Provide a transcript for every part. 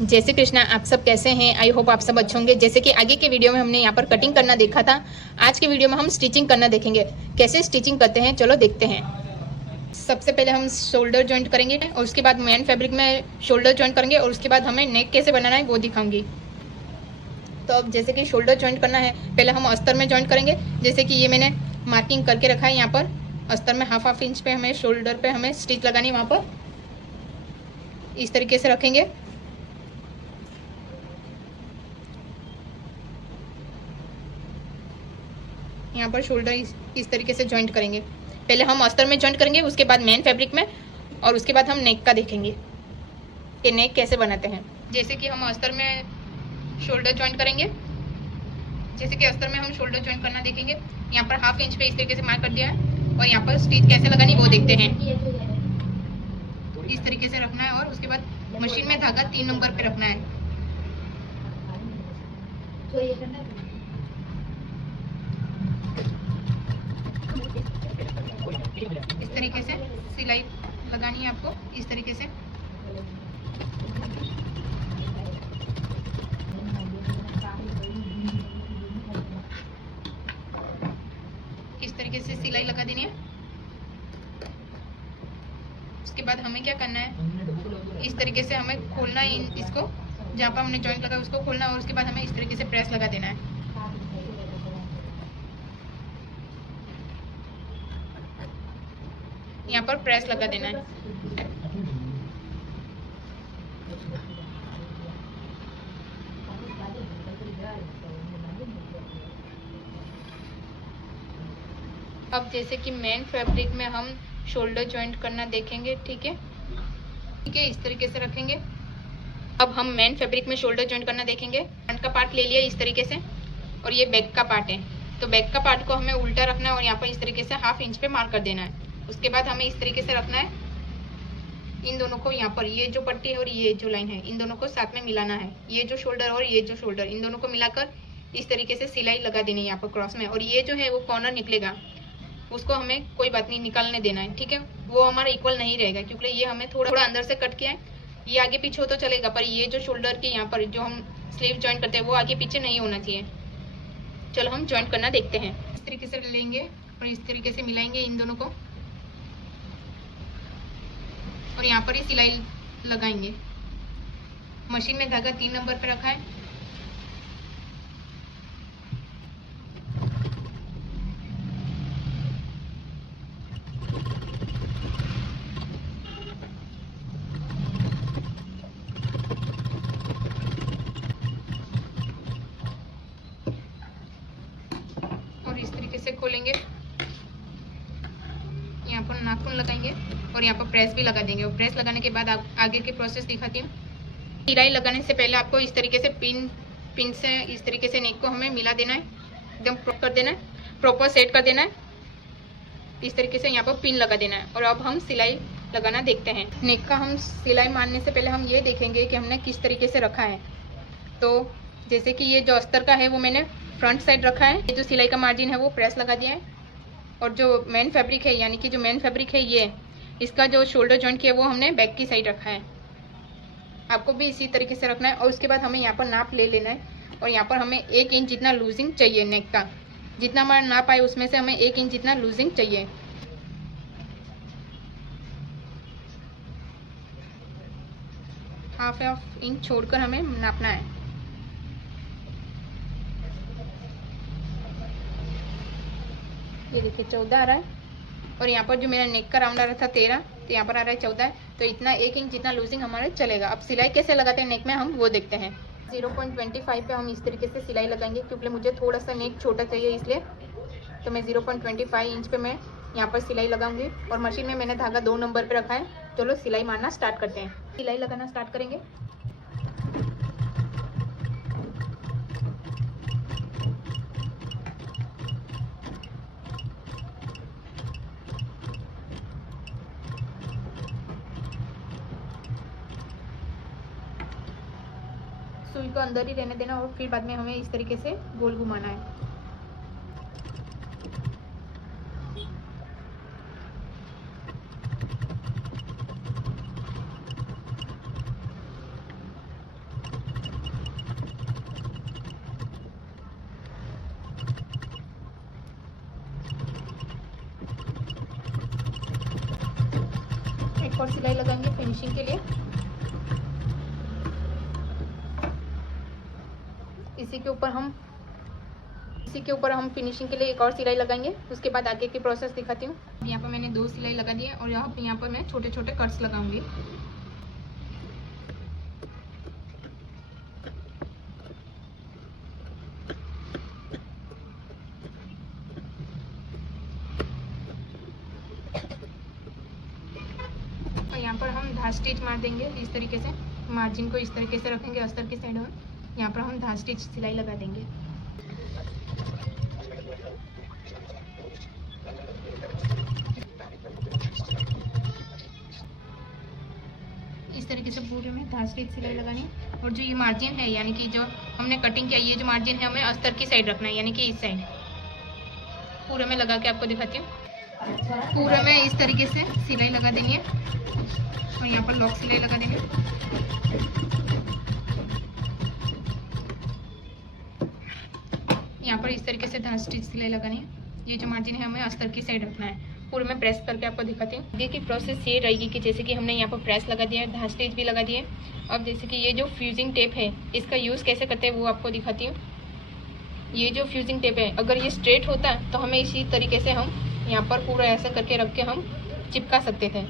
जय श्री कृष्णा। आप सब कैसे हैं? आई होप आप सब अच्छे होंगे। जैसे कि आगे के वीडियो में हमने यहाँ पर कटिंग करना देखा था, आज के वीडियो में हम स्टिचिंग करना देखेंगे। कैसे स्टिचिंग करते हैं चलो देखते हैं। सबसे पहले हम शोल्डर जॉइंट करेंगे और उसके बाद मेन फैब्रिक में शोल्डर जॉइंट करेंगे और उसके बाद हमें नेक कैसे बनाना है वो दिखाऊंगी। तो अब जैसे कि शोल्डर जॉइंट करना है, पहले हम अस्तर में जॉइंट करेंगे। जैसे कि ये मैंने मार्किंग करके रखा है, यहाँ पर अस्तर में हाफ इंच पे हमें शोल्डर पे हमें स्टिच लगानी है। वहाँ पर इस तरीके से रखेंगे। यहाँ पर शोल्डर इस तरीके से जॉइंट करेंगे। पहले हम अस्तर में जॉइंट करेंगे, उसके बाद मेन फैब्रिक में, और उसके बाद हम नेक का देखेंगे कि नेक कैसे बनाते हैं। जैसे कि हम अस्तर में शोल्डर जॉइंट करेंगे, जैसे कि अस्तर में हम शोल्डर जॉइंट करना देखेंगे। यहाँ पर हाफ इंच पे इस तरीके से मार्क कर दिया है और यहाँ पर स्टिच कैसे लगानी वो देखते हैं। इस तरीके से रखना है और उसके बाद मशीन में धागा 3 नंबर पे रखना है। इस तरीके से सिलाई लगानी है आपको, इस तरीके से। इस तरीके से सिलाई लगा देनी है। उसके बाद हमें क्या करना है, इस तरीके से हमें खोलना है इसको, जहाँ पर हमने जॉइंट लगा उसको खोलना है और उसके बाद हमें इस तरीके से प्रेस लगा देना है। यहाँ पर प्रेस लगा देना है। अब जैसे कि मेन फैब्रिक में हम शोल्डर जॉइंट करना देखेंगे, ठीक है। इस तरीके से रखेंगे। अब हम मेन फैब्रिक में शोल्डर जॉइंट करना देखेंगे। फ्रंट का पार्ट ले लिया इस तरीके से और ये बैक का पार्ट है, तो बैक का पार्ट को हमें उल्टा रखना है और यहाँ पर इस तरीके से हाफ इंच पे मार्क कर देना है। उसके बाद हमें इस तरीके से रखना है, इन दोनों को यहाँ पर ये जो पट्टी है और ये जो लाइन है इन दोनों को साथ में मिलाना है। ये जो शोल्डर और ये जो शोल्डर, इन दोनों को मिलाकर इस तरीके से सिलाई लगा देनी है यहाँ पर क्रॉस में। और ये जो है वो कॉर्नर निकलेगा, उसको हमें कोई बात नहीं निकालने देना है, ठीक है। वो हमारा इक्वल नहीं रहेगा क्योंकि ये हमें थोड़ा अंदर से कट किया है। ये आगे पीछे हो तो चलेगा, पर ये जो शोल्डर के यहाँ पर जो हम स्लीव जॉइंट करते हैं वो आगे पीछे नहीं होना चाहिए। चलो हम जॉइंट करना देखते हैं। इस तरीके से लेंगे और इस तरीके से मिलाएंगे इन दोनों को और यहाँ पर ही सिलाई लगाएंगे। मशीन में धागा 3 नंबर पे रखा है। और इस तरीके से खोलेंगे, यहाँ पर नाखून लगाएंगे और यहाँ पर प्रेस भी लगा देंगे। और प्रेस लगाने के बाद आगे की प्रोसेस दिखाती हूँ। सिलाई लगाने से पहले आपको इस तरीके से पिन से इस तरीके से नेक को हमें मिला देना है, एकदम कर देना है, प्रॉपर सेट कर देना है। इस तरीके से यहाँ पर पिन लगा देना है और अब हम सिलाई लगाना देखते हैं। नेक का हम सिलाई मारने से पहले हम ये देखेंगे कि हमने किस तरीके से रखा है। तो जैसे कि ये जो अस्तर का है वो मैंने फ्रंट साइड रखा है, ये जो सिलाई का मार्जिन है वो प्रेस लगा दिया है। और जो मेन फैब्रिक है, यानी कि जो मेन फैब्रिक है ये, इसका जो शोल्डर जॉइंट किया वो हमने बैक की साइड रखा है। आपको भी इसी तरीके से रखना है। और उसके बाद हमें यहाँ पर नाप ले लेना है और यहाँ पर हमें 1 इंच जितना लूजिंग चाहिए। नेक का जितना हमारा नाप आए उसमें से हमें 1 इंच जितना लूजिंग चाहिए। हाफ इंच छोड़कर हमें नापना है। ये देखिए 14 आ रहा है और यहाँ पर जो मेरा नेक का राउंड आ रहा था 13, तो यहाँ पर आ रहा है 14 है। तो इतना 1 इंच जितना लूजिंग हमारा चलेगा। अब सिलाई कैसे लगाते हैं नेक में हम वो देखते हैं। 0.25 पे हम इस तरीके से सिलाई लगाएंगे क्योंकि मुझे थोड़ा सा नेक छोटा चाहिए, इसलिए तो मैं 0.25 इंच पे मैं यहाँ पर सिलाई लगाऊंगी। और मशीन में मैंने धागा 2 नंबर पे रखा है। चलो सिलाई मारना स्टार्ट करते हैं। सिलाई लगाना स्टार्ट करेंगे। सुई को अंदर ही रहने देना और फिर बाद में हमें इस तरीके से गोल घुमाना है। एक और सिलाई लगाएंगे फिनिशिंग के लिए। इसी के ऊपर हम फिनिशिंग के लिए एक और सिलाई लगाएंगे। उसके बाद आगे की प्रोसेस दिखाती हूँ। यहाँ पर मैंने 2 सिलाई लगा दी है और यहाँ पर मैं छोटे छोटे कट्स लगाऊंगी। और यहाँ पर हम धार स्टिच मार देंगे इस तरीके से। मार्जिन को इस तरीके से रखेंगे अस्तर की साइड में। यहाँ पर हम धार स्टिच सिलाई लगा देंगे। इस तरीके से पूरे में धार स्टिच सिलाई लगानी है। और जो ये मार्जिन है यानी कि जो हमने कटिंग किया, ये जो मार्जिन है हमें अस्तर की साइड रखना है, यानी कि इस साइड। पूरे में लगा के आपको दिखाती हूँ। पूरे में इस तरीके से सिलाई लगा देंगे और यहाँ पर लॉक सिलाई लगा देंगे। यहाँ पर इस तरीके से धार स्टिच सिलाई लगानी है। ये जो मार्जिन है हमें अस्तर की साइड रखना है। पूरे में प्रेस करके आपको दिखाती हूँ। आगे की प्रोसेस ये रहेगी कि जैसे कि हमने यहाँ पर प्रेस लगा दिया है, धार स्टिच भी लगा दिए। अब जैसे कि ये जो फ्यूजिंग टेप है इसका यूज़ कैसे करते हैं वो आपको दिखाती हूँ। ये जो फ्यूजिंग टेप है अगर ये स्ट्रेट होता तो हमें इसी तरीके से हम यहाँ पर पूरा ऐसा करके रख के हम चिपका सकते थे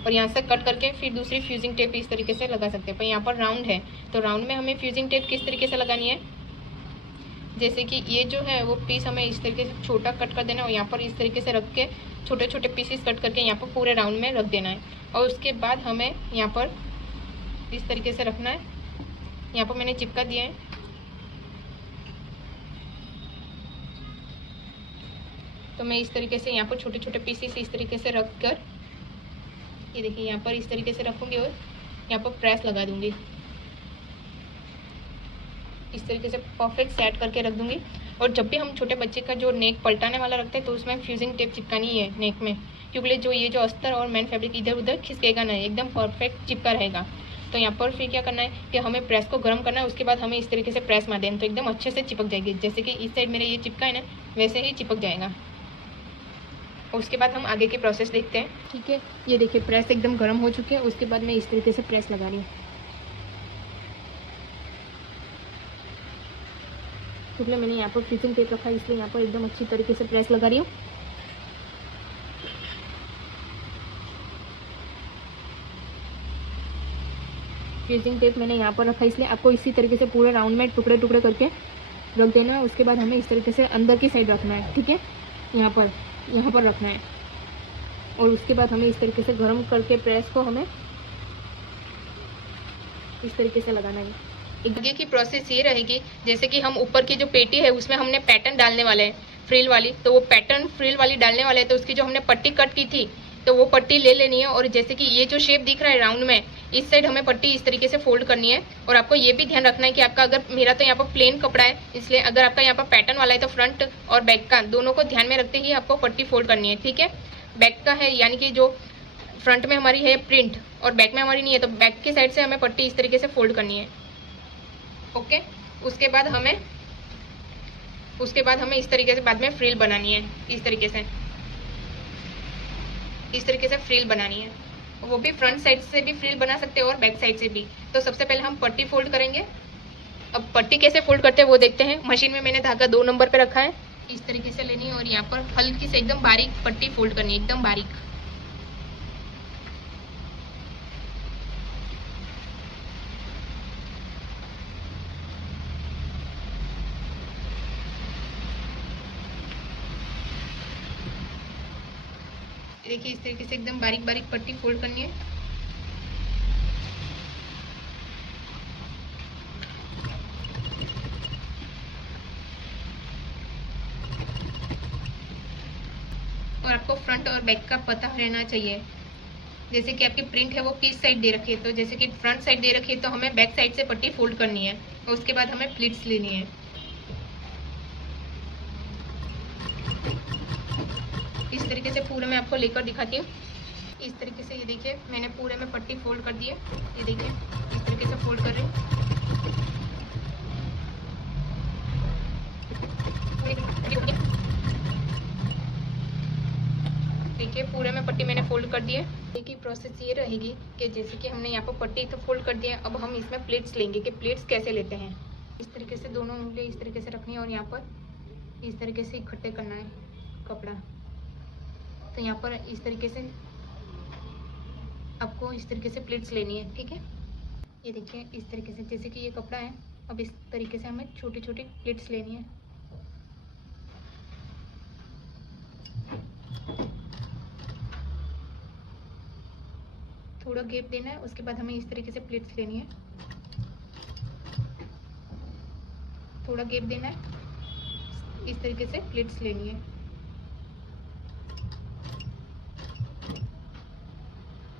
और यहाँ से कट करके फिर दूसरी फ्यूजिंग टेप इस तरीके से लगा सकते हैं। पर यहाँ पर राउंड है तो राउंड में हमें फ्यूजिंग टेप किस तरीके से लगानी है, जैसे कि ये जो है वो पीस हमें इस तरीके से छोटा कट कर देना है और यहाँ पर इस तरीके से रख के छोटे छोटे पीसेस कट करके यहाँ पर पूरे राउंड में रख देना है। और उसके बाद हमें यहाँ पर इस तरीके से रखना है। यहाँ पर मैंने चिपका दिया है। तो मैं इस तरीके से यहाँ पर छोटे छोटे पीसेस इस तरीके से रख कर, ये देखिए यहाँ पर इस तरीके से रखूँगी और यहाँ पर प्रेस लगा दूँगी। इस तरीके से परफेक्ट सेट करके रख दूँगी। और जब भी हम छोटे बच्चे का जो नेक पलटाने वाला रखते हैं तो उसमें फ्यूजिंग टेप चिपकानी है नेक में, क्योंकि जो ये जो अस्तर और मेन फैब्रिक इधर उधर खिसकेगा नहीं, एकदम परफेक्ट चिपका रहेगा। तो यहाँ पर फिर क्या करना है कि हमें प्रेस को गर्म करना है। उसके बाद हमें इस तरीके से प्रेस मार देना तो एकदम अच्छे से चिपक जाएगी। जैसे कि इस साइड मेरे ये चिपका है ना, वैसे ही चिपक जाएगा। उसके बाद हम आगे की प्रोसेस देखते हैं। ठीक है, ये देखिए प्रेस एकदम गर्म हो चुकी है। उसके बाद मैं इस तरीके से प्रेस लगा रही हूँ। क्योंकि मैंने यहाँ पर फ्यूजिंग टेप रखा है इसलिए यहाँ पर एकदम अच्छी तरीके से प्रेस लगा रही हूँ। फ्यूजिंग टेप मैंने यहाँ पर रखा है इसलिए आपको इसी तरीके से पूरे राउंड में टुकड़े टुकड़े करके रख देना है। उसके बाद हमें इस तरीके से अंदर की साइड रखना है। ठीक है, यहाँ पर रखना है। और उसके बाद हमें इस तरीके से गर्म करके प्रेस को हमें इस तरीके से लगाना है। आगे की प्रोसेस ये रहेगी, जैसे कि हम ऊपर की जो पेटी है उसमें हमने पैटर्न डालने वाले हैं फ्रिल वाली, तो वो पैटर्न फ्रिल वाली डालने वाले हैं। तो उसकी जो हमने पट्टी कट की थी तो वो पट्टी ले लेनी है। और जैसे कि ये जो शेप दिख रहा है राउंड में, इस साइड हमें पट्टी इस तरीके से फोल्ड करनी है। और आपको ये भी ध्यान रखना है कि आपका, अगर मेरा तो यहाँ पर प्लेन कपड़ा है इसलिए अगर आपका यहाँ पर पैटर्न वाला है तो फ्रंट और बैक का दोनों को ध्यान में रखते ही आपको पट्टी फोल्ड करनी है। ठीक है, बैक का है यानी कि जो फ्रंट में हमारी है प्रिंट और बैक में हमारी नहीं है, तो बैक की साइड से हमें पट्टी इस तरीके से फोल्ड करनी है। ओके, उसके बाद हमें इस तरीके से बाद में फ्रिल बनानी है। इस तरीके से फ्रिल बनानी है। वो भी फ्रंट साइड से भी फ्रिल बना सकते हैं और बैक साइड से भी। तो सबसे पहले हम पट्टी फोल्ड करेंगे। अब पट्टी कैसे फोल्ड करते हैं वो देखते हैं। मशीन में मैंने धागा 2 नंबर पे रखा है। इस तरीके से लेनी है और यहाँ पर हल्की से एकदम बारीक पट्टी फोल्ड करनी है, एकदम बारीक। देखिए इस तरीके से एकदम बारीक बारीक पट्टी फोल्ड करनी है। और आपको फ्रंट और बैक का पता रहना चाहिए। जैसे कि आपकी प्रिंट है वो किस साइड दे रखी है, तो जैसे कि फ्रंट साइड दे रखी है तो हमें बैक साइड से पट्टी फोल्ड करनी है और उसके बाद हमें प्लीट्स लेनी है। इस तरीके से पूरे में आपको लेकर दिखाती हूँ। इस तरीके से ये देखिए मैंने पूरे में पट्टी फोल्ड कर दी है। ये देखिए इस तरीके से फोल्ड कर रही हूँ। देखिए पूरे में पट्टी मैंने फोल्ड कर दिए। एक ही प्रोसेस ये रहेगी कि जैसे कि हमने यहाँ पर पट्टी तो फोल्ड कर दिया, अब हम इसमें प्लेट्स लेंगे कि प्लेट्स कैसे लेते हैं। इस तरीके से दोनों उंगली इस तरीके से रखनी है और यहाँ पर इस तरीके से इकट्ठे करना है कपड़ा। तो यहाँ पर इस तरीके से आपको इस तरीके से प्लेट्स लेनी है, ठीक है। ये देखिए इस तरीके से, जैसे कि ये कपड़ा है, अब इस तरीके से हमें छोटी छोटी प्लेट्स लेनी है। थोड़ा गैप देना है, उसके बाद हमें इस तरीके से प्लेट्स लेनी है। थोड़ा गैप देना है, इस तरीके से प्लेट्स लेनी है।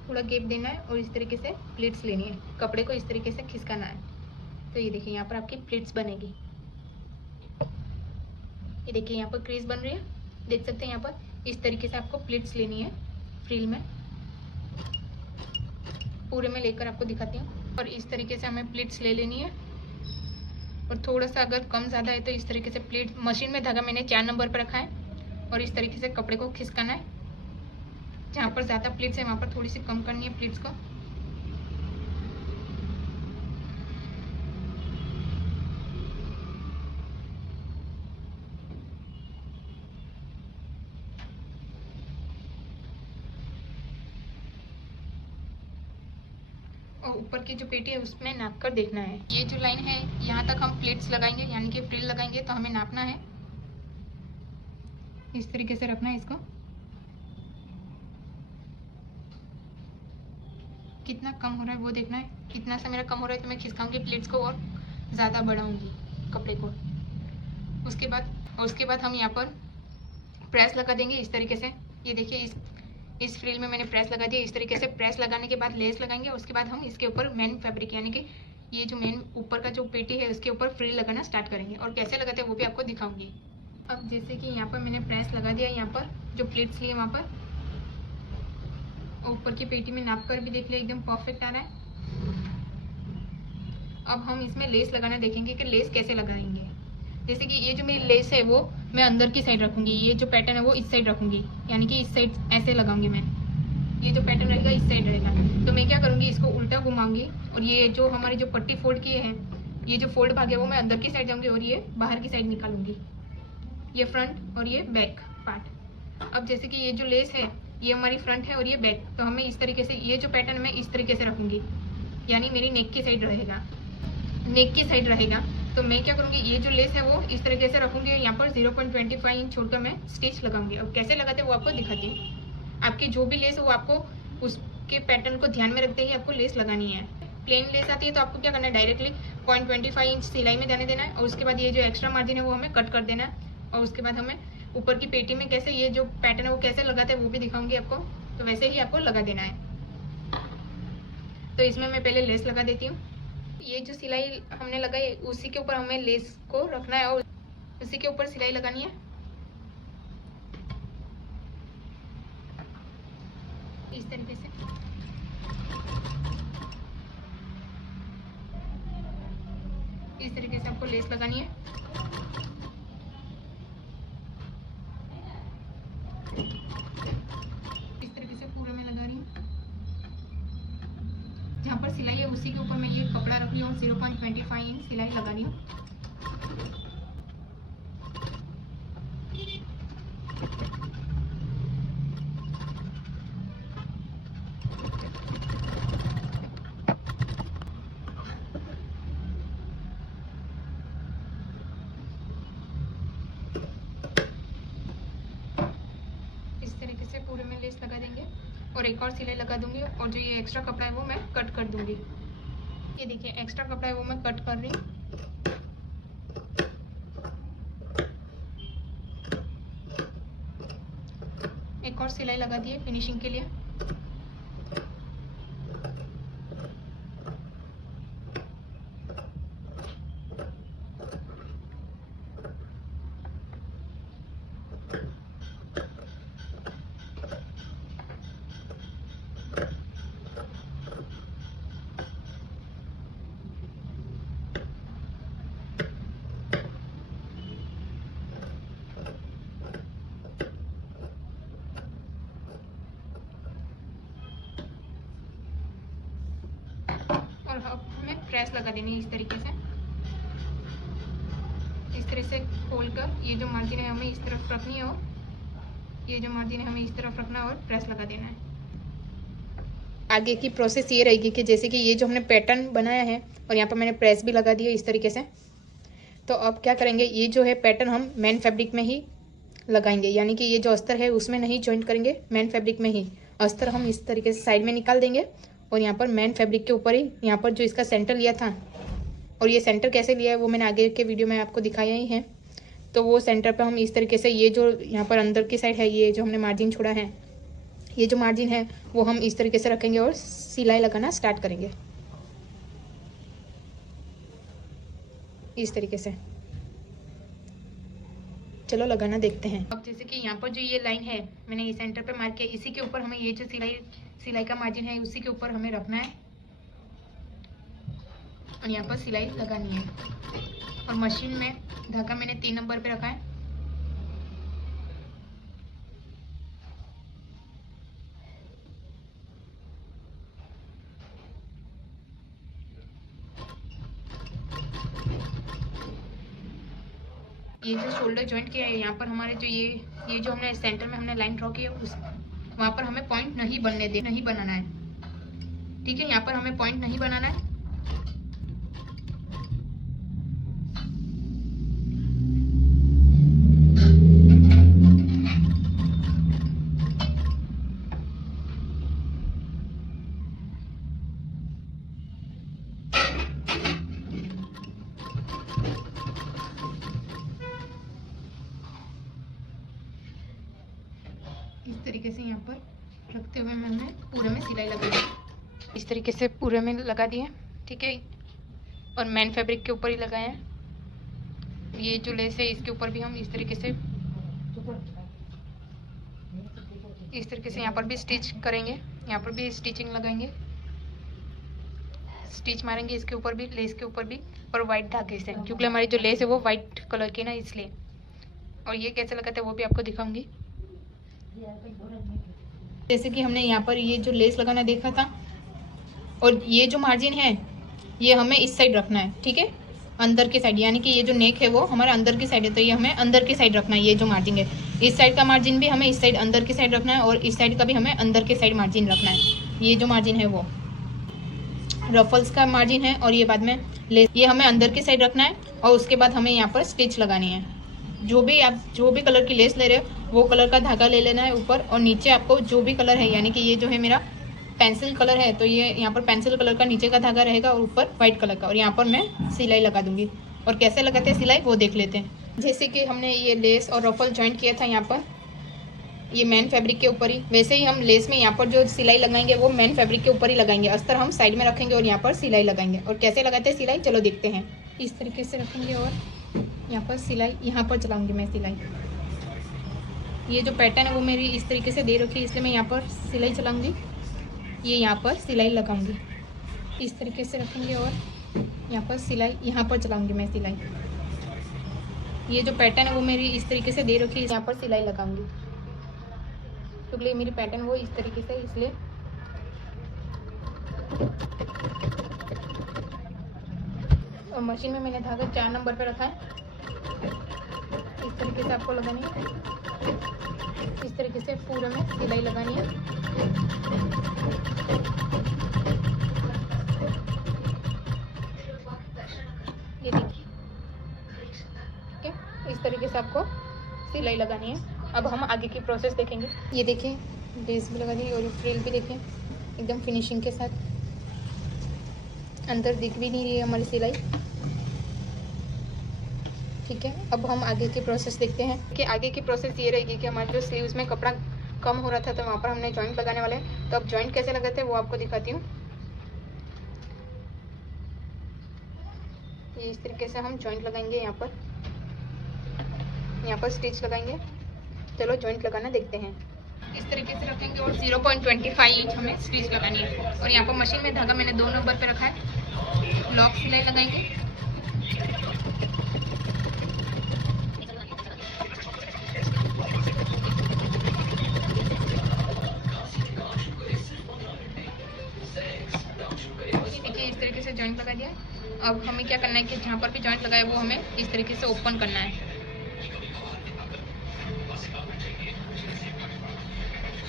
थोड़ा गैप देना है और इस तरीके से प्लेट्स लेनी है। कपड़े को इस तरीके से खिसकाना है। तो ये देखिए यहाँ पर आपकी प्लेट्स बनेगी। ये देखिए यहाँ पर क्रीज बन रही है, देख सकते हैं। यहाँ पर इस तरीके से आपको प्लेट्स लेनी है फ्रिल में। पूरे में लेकर आपको दिखाती हूँ। और इस तरीके से हमें प्लेट्स ले लेनी है। और थोड़ा सा अगर कम ज़्यादा है तो इस तरीके से प्लेट, मशीन में धागा मैंने 4 नंबर पर रखा है और इस तरीके से कपड़े को खिसकाना है। जहाँ पर ज़्यादा प्लेट्स है वहाँ पर थोड़ी सी कम करनी है प्लेट्स को। और ऊपर की जो पेटी है उसमें नाप कर देखना है। ये जो लाइन है यहाँ तक हम प्लेट्स लगाएंगे, यानी कि फ्रिल लगाएंगे, तो हमें नापना है। इस तरीके से रखना है इसको। कितना कम हो रहा है वो देखना है। कितना सा मेरा कम हो रहा है तो मैं खिसकाऊंगी प्लेट्स को और ज़्यादा बढ़ाऊंगी कपड़े को। उसके बाद हम यहाँ पर प्रेस लगा देंगे इस तरीके से। ये देखिए इस फ्रिल में मैंने प्रेस लगा दिया। इस तरीके से प्रेस लगाने के बाद लेस लगाएंगे। उसके बाद हम इसके ऊपर मेन फैब्रिक, यानी कि ये जो मेन ऊपर का जो पेटी है उसके ऊपर फ्रिल लगाना स्टार्ट करेंगे। और कैसे लगाते हैं वो भी आपको दिखाऊंगी। अब जैसे कि यहाँ पर मैंने प्रेस लगा दिया, यहाँ पर जो प्लेट्स लिए वहाँ पर ऊपर की पेटी में नाप कर भी देख लिया, एकदम परफेक्ट आ रहा है। अब हम इसमें लेस लगाना देखेंगे कि लेस कैसे लगाएंगे। जैसे कि ये जो मेरी लेस है वो मैं अंदर की साइड रखूंगी, ये जो पैटर्न है वो इस साइड रखूंगी, यानी कि इस साइड ऐसे लगाऊंगी मैं। ये जो पैटर्न रहेगा इस साइड रहेगा। तो मैं क्या करूंगी, इसको उल्टा घुमाऊंगी और ये जो हमारी जो पट्टी फोल्ड किए हैं, ये जो फोल्ड भाग है वो मैं अंदर की साइड जाऊंगी और ये बाहर की साइड निकालूंगी। ये फ्रंट और ये बैक पार्ट। अब जैसे कि ये जो लेस है ये हमारी फ्रंट है और ये बैक, तो हमें इस तरीके से ये जो पैटर्न मैं इस तरीके से रखूंगी, यानी मेरी नेक की साइड रहेगा, नेक की साइड रहेगा। तो मैं क्या करूंगी, ये जो लेस है वो इस तरीके से रखूंगी। यहाँ पर 0.25 इंच छोड़कर मैं स्टिच लगाऊंगी। अब कैसे लगाते हैं वो आपको दिखाती हूँ। आपकी जो भी लेस है वो आपको उसके पैटर्न को ध्यान में रखते ही आपको लेस लगानी है। प्लेन लेस आती है तो आपको क्या करना है, डायरेक्टली 0.25 इंच सिलाई में जाने देना है और उसके बाद ये जो एक्स्ट्रा मार्जिन है वो हमें कट कर देना है। और उसके बाद हमें ऊपर की पेटी में कैसे ये जो पैटर्न है वो कैसे लगाते हैं वो भी दिखाऊंगी आपको। तो वैसे ही आपको लगा देना है। तो इसमें मैं पहले लेस लगा देती हूँ। ये जो सिलाई हमने लगाई उसी के ऊपर हमें लेस को रखना है और उसी के ऊपर सिलाई लगानी है इस तरीके से। इस तरीके से आपको लेस लगानी है। इस तरीके से पूरे में लगा रही हूँ। जहाँ पर सिलाई है उसी के ऊपर मैं ये कपड़ा रख रही हूँ, 0.25 इंच सिलाई लगा रही हूँ। इस तरीके से पूरे में लेस लगा देंगे और एक और सिलाई लगा दूंगी और जो ये एक्स्ट्रा कपड़ा है वो मैं कट कर दूंगी। ये देखिए एक्स्ट्रा कपड़ा है वो मैं कट कर रही हूँ। एक और सिलाई लगा दी है फिनिशिंग के लिए। प्रेस लगा देनी है इस तरीके से। इस तरह से खोलकर ये जो मार्जिन है हमें इस तरफ रखनी है और ये जो मार्जिन है हमें इस तरफ रखना है और प्रेस लगा देना है। आगे की प्रोसेस ये रहेगी कि जैसे कि ये जो हमने पैटर्न बनाया है और यहाँ पर मैंने प्रेस भी लगा दिया इस तरीके से। तो अब क्या करेंगे, ये जो है पैटर्न हम मेन फैब्रिक में ही लगाएंगे, यानी कि ये जो अस्तर है उसमें नहीं जॉइंट करेंगे, मेन फैब्रिक में ही। अस्तर हम इस तरीके से साइड में निकाल देंगे और यहाँ पर मेन फैब्रिक के ऊपर ही यहाँ पर जो इसका सेंटर लिया था, और ये सेंटर कैसे लिया है वो मैंने आगे के वीडियो में आपको दिखाया ही है। तो वो सेंटर पर हम इस तरीके से ये जो यहाँ पर अंदर की साइड है, ये जो हमने मार्जिन छोड़ा है, ये जो मार्जिन है वो हम इस तरीके से रखेंगे और सिलाई लगाना स्टार्ट करेंगे इस तरीके से। चलो लगाना देखते हैं। अब जैसे कि यहाँ पर जो ये लाइन है मैंने ये सेंटर पे मार्क किया, इसी के ऊपर हमें ये जो सिलाई का मार्जिन है उसी के ऊपर हमें रखना है और यहाँ पर सिलाई लगानी है। और मशीन में धागा मैंने 3 नंबर पे रखा है। ये जो शोल्डर जॉइंट किया है यहाँ पर हमारे जो ये जो हमने सेंटर में हमने लाइन ड्रॉ की है उस वहाँ पर हमें पॉइंट नहीं बनाना है। ठीक है, यहाँ पर हमें पॉइंट नहीं बनाना है। इस तरीके से यहाँ पर रखते हुए हमने पूरे में सिलाई लगा दी, इस तरीके से पूरे में लगा दिए। ठीक है, और मेन फैब्रिक के ऊपर ही लगाए हैं। ये जो लेस है इसके ऊपर भी हम इस तरीके से यहाँ पर भी स्टिच करेंगे, यहाँ पर भी स्टिचिंग लगाएंगे, स्टिच मारेंगे इसके ऊपर भी, लेस के ऊपर भी, और वाइट धागे से, क्योंकि हमारी जो लेस है वो वाइट कलर की ना इसलिए। और ये कैसे लगाते हैं वो भी आपको दिखाऊंगी। जैसे कि हमने यहाँ पर ये जो लेस लगाना देखा था, और ये जो मार्जिन है ये हमें इस साइड रखना है। ठीक है, अंदर की साइड, यानी कि ये जो नेक है वो हमारा अंदर की साइड है, तो ये हमें अंदर की साइड रखना है। ये जो मार्जिन है इस साइड का मार्जिन भी हमें इस साइड अंदर की साइड रखना है, और इस साइड का भी हमें अंदर की साइड मार्जिन रखना है। ये जो मार्जिन है वो रफल्स का मार्जिन है, और ये बाद में लेस, ये हमें अंदर की साइड रखना है। और उसके बाद हमें यहाँ पर स्टिच लगानी है। जो भी कलर की लेस ले रहे हो वो कलर का धागा ले लेना है ऊपर, और नीचे आपको जो भी कलर है, यानी कि ये जो है मेरा पेंसिल कलर है तो ये यहाँ पर पेंसिल कलर का नीचे का धागा रहेगा और ऊपर वाइट कलर का, और यहाँ पर मैं सिलाई लगा दूंगी। और कैसे लगाते हैं सिलाई वो देख लेते हैं। जैसे कि हमने ये लेस और रफल जॉइंट किया था यहाँ पर ये मेन फैब्रिक के ऊपर ही, वैसे ही हम लेस में यहाँ पर जो सिलाई लगाएंगे वो मेन फैब्रिक के ऊपर ही लगाएंगे। अस्तर हम साइड में रखेंगे और यहाँ पर सिलाई लगाएंगे। और कैसे लगाते हैं सिलाई चलो देखते हैं। इस तरीके से रखेंगे और यहाँ पर सिलाई, यहाँ पर चलाऊंगी मैं सिलाई। ये जो पैटर्न है वो मेरी इस तरीके से दे रखी है, इसलिए मैं यहाँ पर सिलाई चलाऊंगी, ये यहाँ पर सिलाई लगाऊंगी। इस तरीके से रखेंगे और यहाँ पर सिलाई, यहाँ पर चलाऊंगी मैं सिलाई। ये जो पैटर्न है वो मेरी इस तरीके से दे रखी है, यहाँ पर सिलाई लगाऊंगी क्योंकि मेरी पैटर्न वो इस तरीके से, इसलिए और मशीन में मैंने धागा 4 नंबर पे रखा है। इस तरीके से आपको लगानी है, इस तरीके से पूरे में सिलाई लगानी है। ये देखिए, ठीक है, इस तरीके से आपको सिलाई लगानी है। अब हम आगे की प्रोसेस देखेंगे। ये देखिए लेस भी लगा दी और फ्रिल भी देखें एकदम फिनिशिंग के साथ, अंदर दिख भी नहीं रही है हमारी सिलाई। ठीक है, अब हम आगे की प्रोसेस देखते हैं कि आगे की प्रोसेस ये रहेगी कि हमारे जो स्लीव्स में कपड़ा कम हो रहा था तो वहाँ पर हमने जॉइंट लगाने वाले हैं। तो अब जॉइंट कैसे लगाते हैं वो आपको दिखाती हूँ। ये इस तरीके से हम जॉइंट लगाएंगे, यहाँ पर स्टिच लगाएंगे। चलो जॉइंट लगाना देखते हैं। इस तरीके से रखेंगे और 0.25 इंच हमें स्टिच लगानी है। और यहाँ पर मशीन में धागा मैंने 2 नंबर पे रखा है। लॉक सिलाई लगाएंगे। देखिए इस तरीके से जॉइंट लगा दिया। अब हमें क्या करना है कि जहाँ पर भी जॉइंट लगाए वो हमें इस तरीके से ओपन करना है।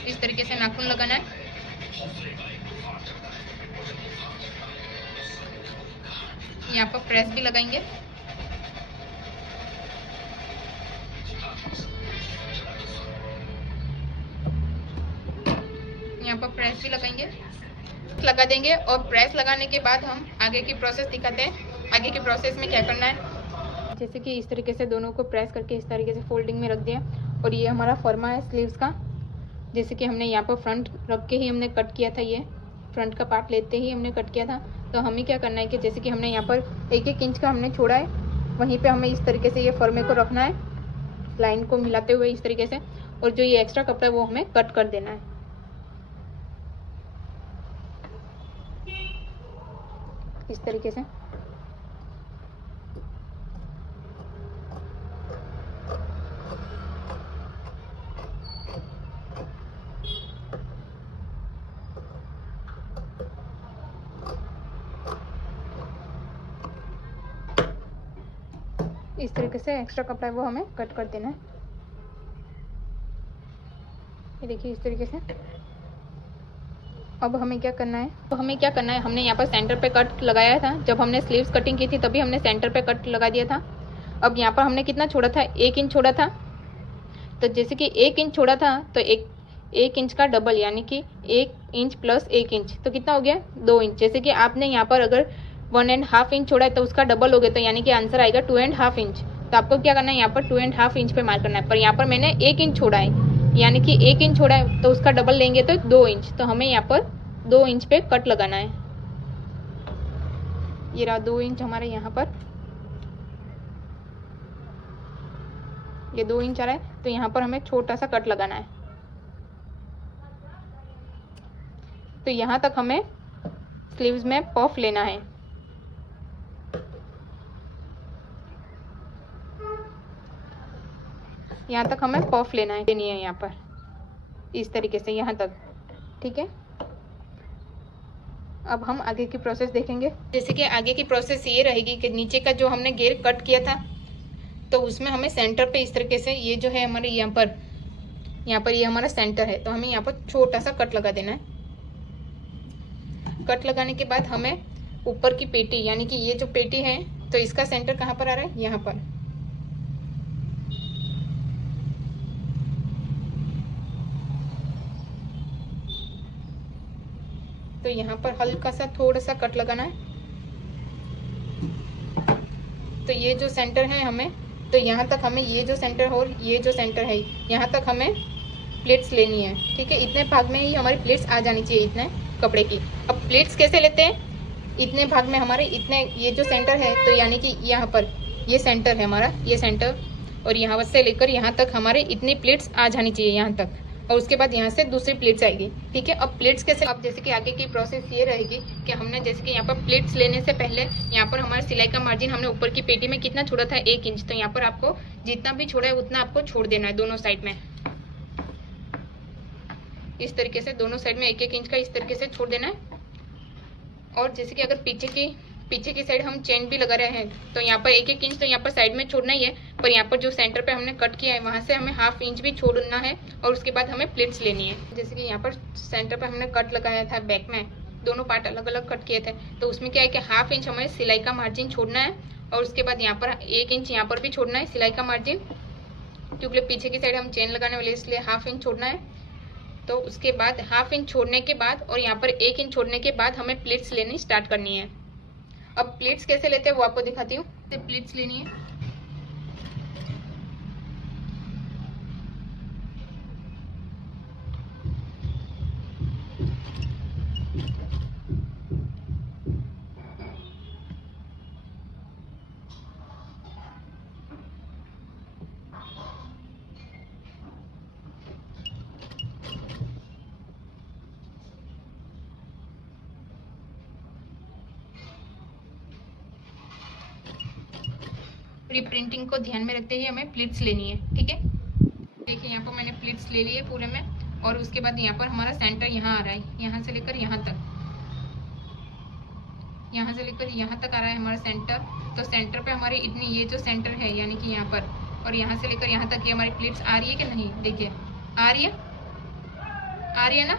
इस तरीके से नाखून लगाना है। यहाँ पर प्रेस भी लगाएंगे। यहाँ पर प्रेस भी लगाएंगे, लगा देंगे। और प्रेस लगाने के बाद हम आगे की प्रोसेस दिखाते हैं। आगे की प्रोसेस में क्या करना है, जैसे कि इस तरीके से दोनों को प्रेस करके इस तरीके से फोल्डिंग में रख दिया। और ये हमारा फर्मा है स्लीव्स का। जैसे कि हमने यहाँ पर फ्रंट रख के ही हमने कट किया था, ये फ्रंट का पार्ट लेते ही हमने कट किया था। तो हमें क्या करना है कि जैसे कि हमने यहाँ पर 1-1 इंच का हमने छोड़ा है, वहीं पे हमें इस तरीके से ये फर्मे को रखना है, लाइन को मिलाते हुए इस तरीके से। और जो ये एक्स्ट्रा कपड़ा है वो हमें कट कर देना है इस तरीके से। इस तरीके से एक्स्ट्रा कपड़ा है वो हमें कट कर देना है। ये देखिए इस तरीके से। अब हमें क्या करना है, हमने यहाँ पर सेंटर पे कट लगाया था। जब हमने स्लीव्स कटिंग की थी तभी हमने सेंटर पे कट लगा दिया था। अब यहाँ पर हमने कितना छोड़ा था, 1 इंच छोड़ा था। तो जैसे कि 1 इंच छोड़ा था तो एक इंच का डबल, यानी कि 1 इंच प्लस 1 इंच तो कितना हो गया, 2 इंच। जैसे कि आपने यहाँ पर अगर 1.5 इंच छोड़ा है तो उसका डबल हो गया, तो यानी कि आंसर आएगा 2.5 इंच। तो आपको क्या करना है, यहाँ पर 2.5 इंच पे मार्क करना है। पर यहाँ पर मैंने 1 इंच छोड़ा है, यानी कि 1 इंच छोड़ा है तो उसका डबल लेंगे तो 2 इंच। तो हमें यहाँ पर 2 इंच पे कट लगाना है। ये रहा 2 इंच हमारे यहाँ पर, ये 2 इंच आ रहा है। तो यहाँ पर हमें छोटा सा कट लगाना है। तो यहाँ तक हमें स्लीव्स में पफ लेना है। यहाँ तक हमें पफ लेना है, लेनी है यहाँ पर इस तरीके से यहाँ तक, ठीक है। अब हम आगे की प्रोसेस देखेंगे। जैसे कि आगे की प्रोसेस ये रहेगी कि नीचे का जो हमने घेर कट किया था तो उसमें हमें सेंटर पे इस तरीके से, ये जो है हमारे यहाँ पर ये हमारा सेंटर है, तो हमें यहाँ पर छोटा सा कट लगा देना है। कट लगाने के बाद हमें ऊपर की पेटी, यानी कि ये जो पेटी है तो इसका सेंटर कहाँ पर आ रहा है, यहाँ पर। तो यहाँ पर हल्का सा थोड़ा सा कट लगाना है। तो ये जो सेंटर है हमें, तो यहाँ तक हमें ये जो सेंटर और ये जो सेंटर है यहाँ तक हमें प्लेट्स लेनी है, ठीक है। इतने भाग में ही हमारी प्लेट्स आ जानी चाहिए, इतने कपड़े की। अब प्लेट्स कैसे लेते हैं, इतने भाग में हमारे इतने, ये जो सेंटर है तो यानी कि यहाँ पर ये सेंटर है हमारा, ये सेंटर, और यहाँ से लेकर यहाँ तक हमारे इतनी प्लेट्स आ जानी चाहिए यहाँ तक। और उसके बाद यहाँ से दूसरी प्लेट्स आएगी, ठीक है। अब प्लेट्स कैसे, अब जैसे कि आगे की प्रोसेस ये रहेगी कि हमने जैसे कि यहाँ पर प्लेट्स लेने से पहले यहाँ पर हमारा सिलाई का मार्जिन हमने ऊपर की पेटी में कितना छोड़ा था, 1 इंच। तो यहाँ पर आपको जितना भी छोड़ा है उतना आपको छोड़ देना है दोनों साइड में। इस तरीके से दोनों साइड में 1-1 इंच का इस तरीके से छोड़ देना है। और जैसे कि अगर पीछे की साइड हम चेन भी लगा रहे हैं तो यहाँ पर 1-1 इंच तो यहाँ पर साइड में छोड़ना ही है। पर यहाँ पर जो सेंटर पे हमने कट किया है वहाँ से हमें 1/2 इंच भी छोड़ना है। और उसके बाद हमें प्लेट्स लेनी है। जैसे कि यहाँ पर सेंटर पर हमने कट लगाया था, बैक में दोनों पार्ट अलग अलग कट किए थे, तो उसमें क्या है कि 1/2 इंच हमें सिलाई का मार्जिन छोड़ना है। और उसके बाद यहाँ पर 1 इंच यहाँ पर भी छोड़ना है सिलाई का मार्जिन, क्योंकि पीछे की साइड हम चेन लगाने वाले, इसलिए 1/2 इंच छोड़ना है। तो उसके बाद 1/2 इंच छोड़ने के बाद और यहाँ पर 1 इंच छोड़ने के बाद हमें प्लेट्स लेनी स्टार्ट करनी है। अब प्लेट्स कैसे लेते हैं वो आपको दिखाती हूँ। प्लेट्स लेनी है, प्रिंटिंग को ध्यान में रखते हुए हमें प्लीट्स लेनी है, ठीक है। देखिए यहाँ पर मैंने प्लीट्स ले लिए पूरे में। और उसके बाद यहाँ पर हमारा सेंटर यहाँ आ रहा है, यहाँ से लेकर यहाँ तक। यहाँ से लेकर यहाँ तक आ रहा है हमारा सेंटर। तो सेंटर पे हमारी इतनी ये जो सेंटर है यानी कि यहाँ पर, और यहाँ से लेकर यहाँ तक ये हमारी प्लीट्स आ रही है कि नहीं, देखिए आ रही है, आ रही है ना।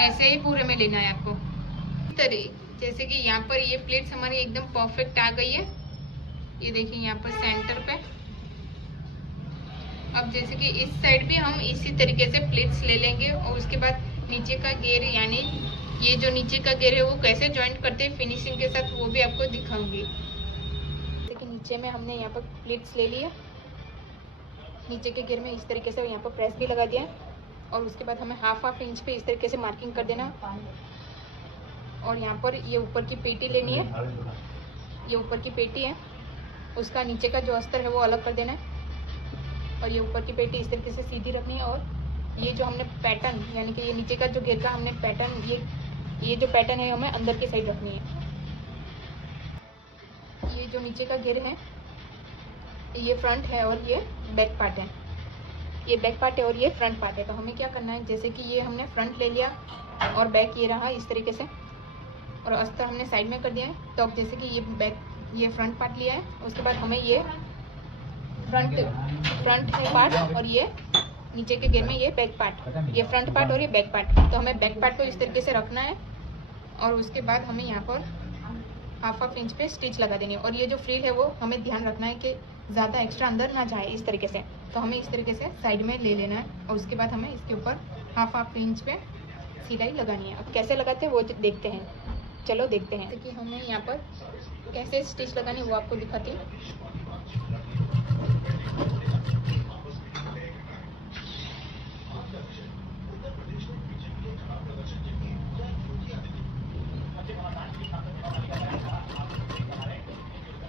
ऐसे ही पूरे में लेना है आपको। जैसे कि यहाँ पर ये प्लेट्स हमारी एकदम परफेक्ट आ गई है। ये देखिए यहाँ पर सेंटर पे। अब जैसे कि इस साइड भी हम इसी तरीके से प्लेट्स ले लेंगे और उसके बाद नीचे का घेर यानी ये जो नीचे का घेर है वो कैसे जॉइंट करते हैं फिनिशिंग के साथ वो भी आपको दिखाऊंगी। जैसे कि नीचे में हमने यहाँ पर प्लेट्स ले लिया, नीचे के घेर में इस तरीके से यहाँ पर प्रेस भी लगा दिया और उसके बाद हमें हाफ इंच पे इस तरीके से मार्किंग कर देना। और यहाँ पर ये ऊपर की पेटी लेनी है, ये ऊपर की पेटी है, उसका नीचे का जो अस्तर है वो अलग कर देना है और ये ऊपर की पेटी इस तरीके से सीधी रखनी है। और ये जो हमने पैटर्न यानी कि ये नीचे का जो घेर का हमने पैटर्न, ये जो पैटर्न है हमें अंदर की साइड रखनी है। ये जो नीचे का घेर है ये फ्रंट है और ये बैक पार्ट है, ये बैक पार्ट है और ये फ्रंट पार्ट है। तो हमें क्या करना है, जैसे कि ये हमने फ्रंट ले लिया और बैक ये रहा इस तरीके से और अस्तर हमने साइड में कर दिया है। तो अब जैसे कि ये फ्रंट पार्ट लिया है, उसके बाद हमें ये फ्रंट पार्ट और ये नीचे के घेर में ये बैक पार्ट, ये फ्रंट पार्ट और ये बैक पार्ट। तो हमें बैक पार्ट को इस तरीके से रखना है और उसके बाद हमें यहाँ पर हाफ इंच पे स्टिच लगा देनी है। और ये जो फ्रिल है वो हमें ध्यान रखना है कि ज़्यादा एक्स्ट्रा अंदर ना जाए इस तरीके से। तो हमें इस तरीके से साइड में ले लेना है और उसके बाद हमें इसके ऊपर हाफ इंच पे सिलाई लगानी है। अब कैसे लगाते हैं वो देखते हैं, चलो देखते हैं कि हमें यहाँ पर कैसे स्टिच लगानी है वो आपको दिखाती हूँ।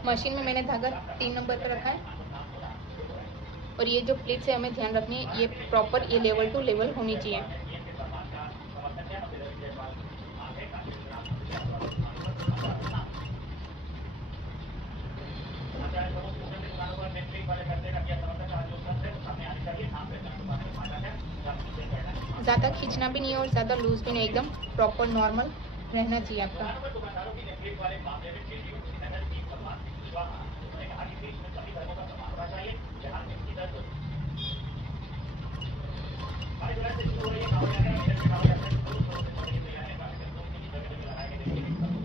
मशीन में मैंने धागा 3 नंबर पर रखा है और ये जो प्लीट्स है हमें ध्यान रखनी है ये प्रॉपर ये लेवल टू लेवल होनी चाहिए। ज़्यादा खींचना भी नहीं है और ज़्यादा लूज भी नहीं, एकदम प्रॉपर नॉर्मल रहना चाहिए आपका।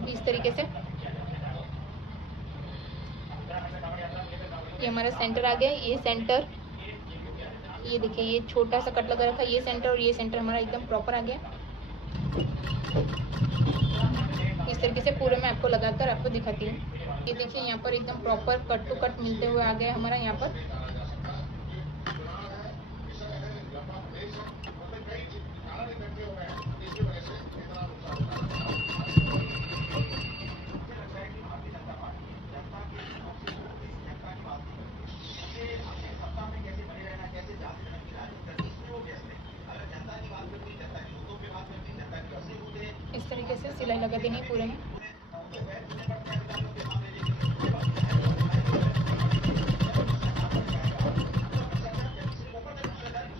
इस तरीके से ये हमारा सेंटर आ गया। ये सेंटर ये देखिए ये छोटा सा कट लगा रखा है, ये सेंटर और ये सेंटर हमारा एकदम प्रॉपर आ गया। इस तरीके से पूरे में आपको लगाकर आपको दिखाती हूँ। ये देखिए यहाँ पर एकदम प्रॉपर कट टू कट मिलते हुए आ गया हमारा यहाँ पर। इस तरीके से सिलाई लगा देनी है पूरे में।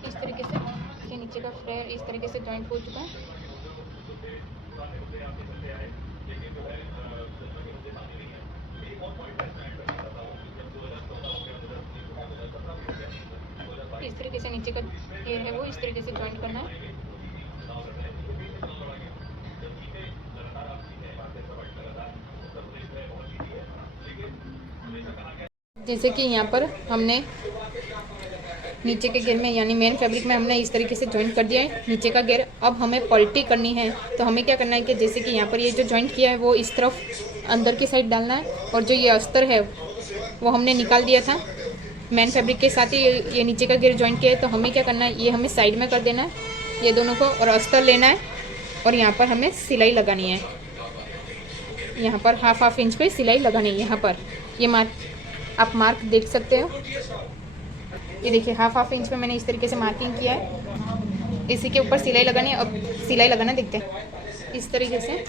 इस तरीके से नीचे का फ्लेयर इस तरीके से जॉइंट हो चुका है। इस तरीके से नीचे का ये है वो इस तरीके से जॉइंट करना है। जैसे कि यहाँ पर हमने नीचे के घेर में यानी मेन फैब्रिक में हमने इस तरीके से जॉइंट कर दिया है नीचे का घेर। अब हमें पलटी करनी है तो हमें क्या करना है कि जैसे कि यहाँ पर ये जो जॉइंट किया है वो इस तरफ अंदर की साइड डालना है और जो ये अस्तर है वो हमने निकाल दिया था मेन फैब्रिक के साथ ही ये नीचे का घेर जॉइंट किया है। तो हमें क्या करना है, ये हमें साइड में कर देना है ये दोनों को और अस्तर लेना है और यहाँ पर हमें सिलाई लगानी है। यहाँ पर हाफ इंच पे सिलाई लगानी है। यहाँ पर ये आप मार्क देख सकते हो, ये देखिए हाफ इंच पे मैंने इस तरीके से मार्किंग किया है। इसी के ऊपर सिलाई लगानी है। अब सिलाई लगाना देखते हैं। इस तरीके से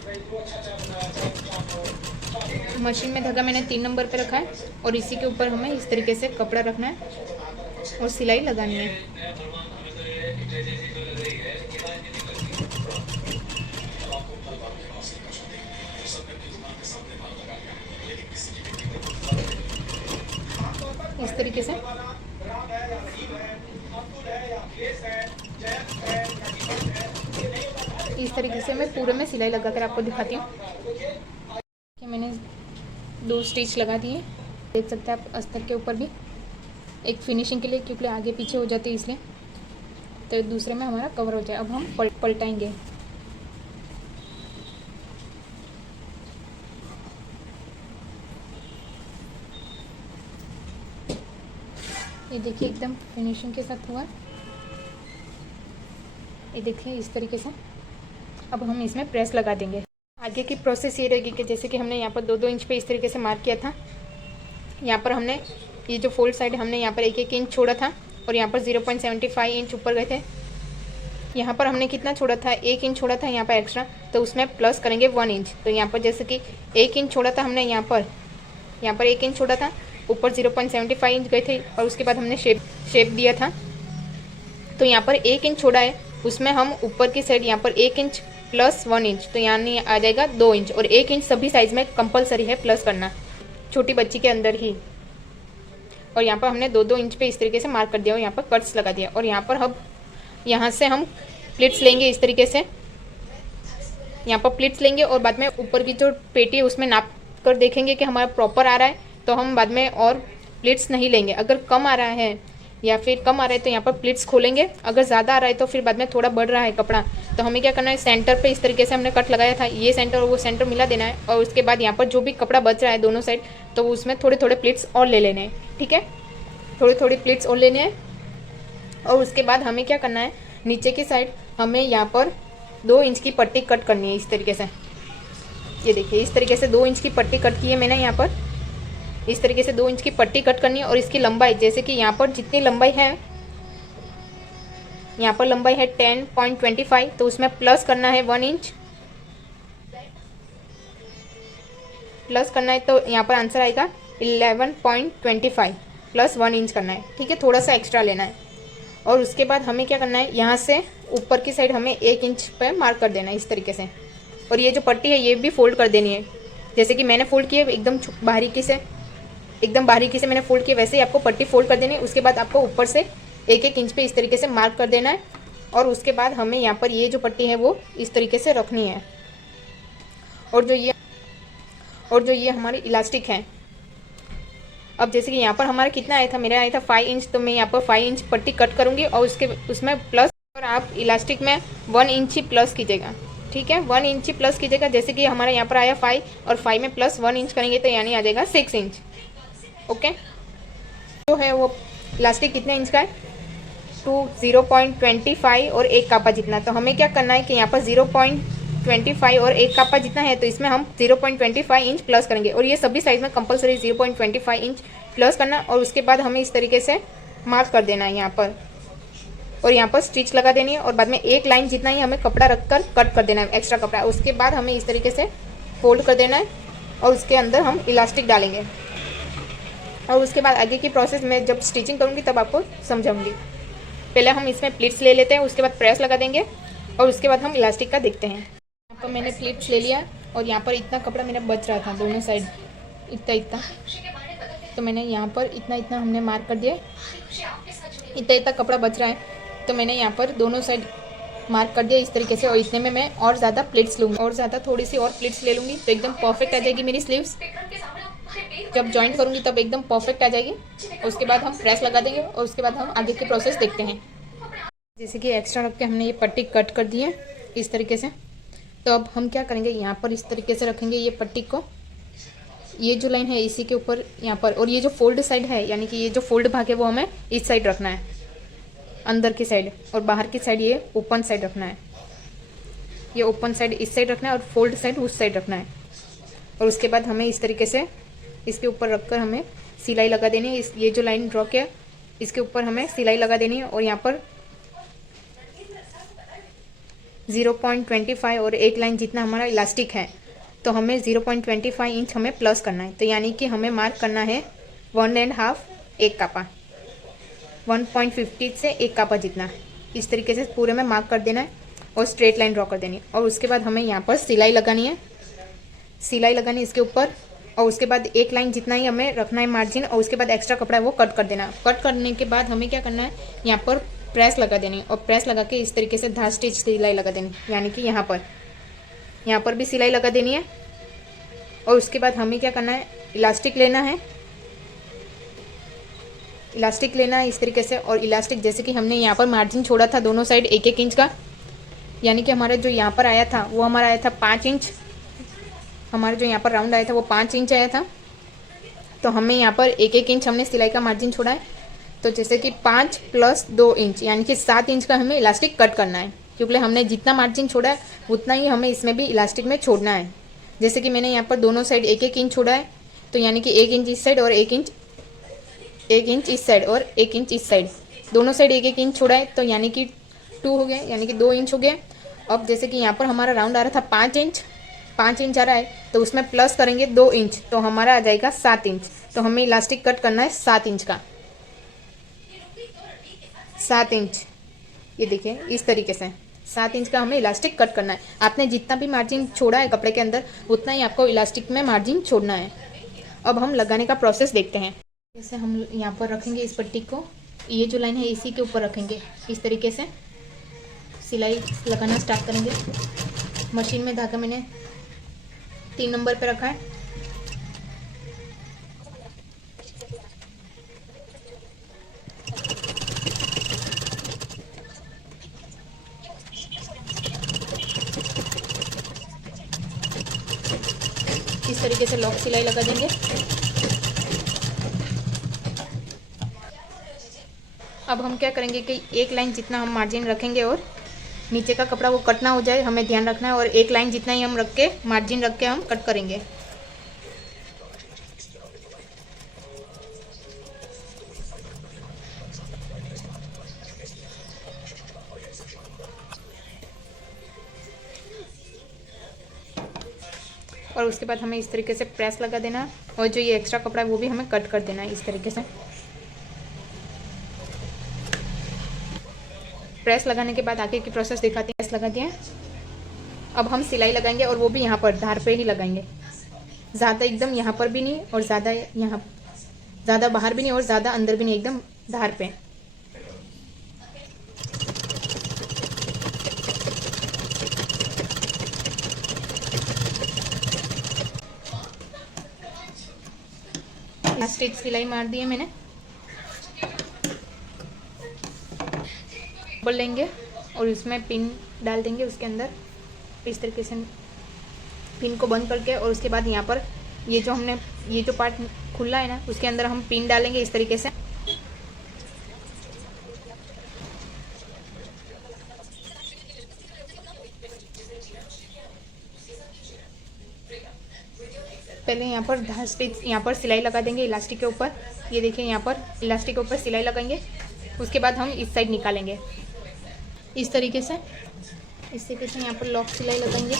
मशीन में धागा मैंने 3 नंबर पे रखा है और इसी के ऊपर हमें इस तरीके से कपड़ा रखना है और सिलाई लगानी है। इस तरीके से। इस तरीके से मैं पूरे में सिलाई लगा कर आपको दिखाती हूँ कि मैंने 2 स्टिच लगा दिए। देख सकते हैं आप अस्तर के ऊपर भी एक फिनिशिंग के लिए, क्योंकि आगे पीछे हो जाती है इसलिए, तो दूसरे में हमारा कवर हो जाए। अब हम पलटाएंगे। ये देखिए एकदम फिनिशिंग के साथ हुआ। ये देखिए इस तरीके से। अब हम इसमें प्रेस लगा देंगे। आगे की प्रोसेस ये रहेगी कि जैसे कि हमने यहाँ पर 2-2 इंच पे इस तरीके से मार्क किया था, यहाँ पर हमने ये जो फोल्ड साइड हमने यहाँ पर 1-1 इंच छोड़ा था और यहाँ पर 0.75 इंच ऊपर गए थे। यहाँ पर हमने कितना छोड़ा था, 1 इंच छोड़ा था यहाँ पर एक्स्ट्रा, तो उसमें प्लस करेंगे 1 इंच। तो यहाँ पर जैसे कि 1 इंच छोड़ा था हमने, यहाँ पर 1 इंच छोड़ा था, ऊपर 0.75 इंच गए थे और उसके बाद हमने शेप दिया था। तो यहाँ पर 1 इंच छोड़ा है, उसमें हम ऊपर की साइड यहाँ पर 1 इंच प्लस 1 इंच, तो यानी आ जाएगा 2 इंच। और 1 इंच सभी साइज में कंपलसरी है प्लस करना, छोटी बच्ची के अंदर ही। और यहाँ पर हमने 2-2 इंच पे इस तरीके से मार्क कर दिया और यहाँ पर कट्स लगा दिया। और यहाँ पर यहाँ से हम प्लिट्स लेंगे इस तरीके से, यहाँ पर प्लिट्स लेंगे और बाद में ऊपर की जो पेटी है उसमें नाप कर देखेंगे कि हमारा प्रॉपर आ रहा है, तो हम बाद में और प्लिट्स नहीं लेंगे। अगर कम आ रहा है या फिर कम आ रहा है तो यहाँ पर प्लिट्स खोलेंगे। अगर ज़्यादा आ रहा है तो फिर बाद में थोड़ा बढ़ रहा है कपड़ा, तो हमें क्या करना है, सेंटर पे इस तरीके से हमने कट लगाया था, ये सेंटर और वो सेंटर मिला देना है। और उसके बाद यहाँ पर जो भी कपड़ा बच रहा है दोनों साइड, तो उसमें थोड़े थोड़े प्लिट्स और ले लेने हैं। ठीक है, थोड़ी थोड़ी प्लिट्स और लेने हैं। और उसके बाद हमें क्या करना है, नीचे की साइड हमें यहाँ पर 2 इंच की पट्टी कट करनी है इस तरीके से। ये देखिए इस तरीके से 2 इंच की पट्टी कट की है मैंने। यहाँ पर इस तरीके से 2 इंच की पट्टी कट करनी है। और इसकी लंबाई, जैसे कि यहाँ पर जितनी लंबाई है, यहाँ पर लंबाई है 10.25, तो उसमें प्लस करना है 1 इंच, प्लस करना है। तो यहाँ पर आंसर आएगा 11.25 प्लस 1 इंच करना है। ठीक है, थोड़ा सा एक्स्ट्रा लेना है। और उसके बाद हमें क्या करना है, यहाँ से ऊपर की साइड हमें 1 इंच पे मार्क कर देना है इस तरीके से। और ये जो पट्टी है ये भी फोल्ड कर देनी है, जैसे कि मैंने फोल्ड किया एकदम बारीकी से, एकदम बारीकी से मैंने फोल्ड किया, वैसे ही आपको पट्टी फोल्ड कर देनी है। उसके बाद आपको ऊपर से 1-1 इंच पे इस तरीके से मार्क कर देना है। और उसके बाद हमें यहाँ पर ये जो पट्टी है वो इस तरीके से रखनी है। और जो ये हमारी इलास्टिक है, अब जैसे कि यहाँ पर हमारा कितना आया था, मेरा आया था 5 इंच, तो मैं यहाँ पर 5 इंच पट्टी कट करूँगी और उसमें प्लस, और आप इलास्टिक में 1 इंच ही प्लस कीजिएगा। ठीक है, 1 इंच ही प्लस कीजिएगा। जैसे कि हमारा यहाँ पर आया 5 और 5 में प्लस 1 इंच करेंगे तो यानी आ जाएगा 6 इंच। ओके, जो है वो इलास्टिक कितने इंच का है, 0.25 और 1 कापा जितना। तो हमें क्या करना है कि यहाँ पर 0.25 और 1 कापा जितना है, तो इसमें हम 0.25 इंच प्लस करेंगे। और ये सभी साइज में कंपलसरी 0.25 इंच प्लस करना। और उसके बाद हमें इस तरीके से मार्क कर देना है यहाँ पर, और यहाँ पर स्टिच लगा देनी है। और बाद में 1 लाइन जितना ही हमें कपड़ा रखकर कट कर देना है, एक्स्ट्रा कपड़ा। उसके बाद हमें इस तरीके से फोल्ड कर देना है और उसके अंदर हम इलास्टिक डालेंगे। और उसके बाद आगे की प्रोसेस में जब स्टिचिंग करूँगी तब आपको समझाऊंगी। पहले हम इसमें प्लीट्स ले लेते हैं, उसके बाद प्रेस लगा देंगे और उसके बाद हम इलास्टिक का देखते हैं। यहाँ पर मैंने प्लीट्स ले लिया और यहाँ पर इतना कपड़ा मेरा बच रहा था दोनों साइड, इतना, तो मैंने यहाँ पर इतना हमने मार्क कर दिया, इतना कपड़ा बच रहा है, तो मैंने यहाँ पर दोनों साइड मार्क कर दिया इस तरीके से। और इतने में मैं और ज़्यादा प्लीट्स लूँगी, और ज़्यादा थोड़ी सी और प्लीट्स ले लूँगी, तो एकदम परफेक्ट आ जाएगी मेरी स्लीव्स। जब जॉइंट करूँगी तब एकदम परफेक्ट आ जाएगी। उसके बाद हम प्रेस लगा देंगे और उसके बाद हम आगे की प्रोसेस देखते हैं। जैसे कि एक्स्ट्रा रख के हमने ये पट्टी कट कर दी है इस तरीके से। तो अब हम क्या करेंगे, यहाँ पर इस तरीके से रखेंगे ये पट्टी को, ये जो लाइन है इसी के ऊपर यहाँ पर। और ये जो फोल्ड साइड है, यानी कि ये जो फोल्ड भाग है वो हमें इस साइड रखना है, अंदर की साइड, और बाहर की साइड ये ओपन साइड रखना है। ये ओपन साइड इस साइड रखना है और फोल्ड साइड उस साइड रखना है। और उसके बाद हमें इस तरीके से इसके ऊपर रखकर हमें सिलाई लगा देनी है। ये जो लाइन ड्रॉ किया इसके ऊपर हमें सिलाई लगा देनी है। और यहाँ पर 0.25 और 1 लाइन जितना हमारा इलास्टिक है, तो हमें 0.25 इंच हमें प्लस करना है। तो यानी कि हमें मार्क करना है 1.5 1 कापा, 1.50 से 1 कापा जितना, इस तरीके से पूरे में मार्क कर देना है और स्ट्रेट लाइन ड्रॉ कर देनी है। और उसके बाद हमें यहाँ पर सिलाई लगानी है, सिलाई लगानी है इसके ऊपर। और उसके बाद एक लाइन जितना ही हमें रखना है मार्जिन, और उसके बाद एक्स्ट्रा कपड़ा है वो कट कर देना। कट करने के बाद हमें क्या करना है, यहाँ पर प्रेस लगा देनी, और प्रेस लगा के इस तरीके से धार स्टिच सिलाई लगा देनी, यानी कि यहाँ पर भी सिलाई लगा देनी है। और उसके बाद हमें क्या करना है, इलास्टिक लेना है, इलास्टिक लेना है इस तरीके से। और इलास्टिक जैसे कि हमने यहाँ पर मार्जिन छोड़ा था दोनों साइड 1-1 इंच का, यानी कि हमारा जो यहाँ पर आया था वो हमारा आया था 5 इंच, हमारा जो यहाँ पर राउंड आया था वो 5 इंच आया था। तो हमें यहाँ पर 1-1 इंच हमने सिलाई का मार्जिन छोड़ा है। तो जैसे कि 5 + 2 इंच यानी कि 7 इंच का हमें इलास्टिक कट करना है, क्योंकि हमने जितना मार्जिन छोड़ा है उतना ही हमें इसमें भी इलास्टिक में छोड़ना है। जैसे कि मैंने यहाँ पर दोनों साइड 1-1 इंच छोड़ा है, तो यानी कि 1 इंच इस साइड और 1 इंच इस साइड और 1 इंच इस साइड, दोनों साइड 1-1 इंच छोड़ा है, तो यानी कि 2 हो गया, यानी कि 2 इंच हो गया। अब जैसे कि यहाँ पर हमारा राउंड आ रहा था 5 इंच आ रहा है, तो उसमें प्लस करेंगे 2 इंच, तो हमारा आ जाएगा 7 इंच। तो हमें इलास्टिक कट करना है 7 इंच का, 7 इंच, ये देखिए इस तरीके से 7 इंच का हमें इलास्टिक कट करना है। आपने जितना भी मार्जिन छोड़ा है कपड़े के अंदर उतना ही आपको इलास्टिक में मार्जिन छोड़ना है। अब हम लगाने का प्रोसेस देखते हैं। जैसे हम यहाँ पर रखेंगे इस पट्टी को, ये जो लाइन है इसी के ऊपर रखेंगे, इस तरीके से सिलाई लगाना स्टार्ट करेंगे। मशीन में धागा मैंने 3 नंबर पे रखा है। इस तरीके से लॉक सिलाई लगा देंगे। अब हम क्या करेंगे कि एक लाइन जितना हम मार्जिन रखेंगे और नीचे का कपड़ा वो कट ना हो जाए, हमें ध्यान रखना है। और एक लाइन जितना ही हम रख के मार्जिन रख के हम कट करेंगे। और उसके बाद हमें इस तरीके से प्रेस लगा देना, और जो ये एक्स्ट्रा कपड़ा है वो भी हमें कट कर देना है इस तरीके से। प्रेस लगाने के बाद आगे की प्रोसेस दिखाते हैं। प्रेस लगा दिया, अब हम सिलाई लगाएंगे, और वो भी यहाँ पर धार पे ही लगाएंगे। ज़्यादा एकदम यहाँ पर भी नहीं और ज़्यादा यहाँ, ज़्यादा बाहर भी नहीं और ज़्यादा अंदर भी नहीं, एकदम धार पे। स्टिच सिलाई मार दी है मैंने। बोल लेंगे और इसमें पिन डाल देंगे उसके अंदर, इस तरीके से पिन को बंद करके। और उसके बाद यहाँ पर ये जो हमने ये जो पार्ट खुला है ना उसके अंदर हम पिन डालेंगे इस तरीके से। पहले यहाँ पर धार स्टिच, यहाँ पर सिलाई लगा देंगे इलास्टिक के ऊपर। ये देखिए यहाँ पर इलास्टिक के ऊपर सिलाई लगाएंगे। उसके बाद हम इस साइड निकालेंगे इस तरीके से। यहाँ पर लॉक सिलाई लगाएंगे।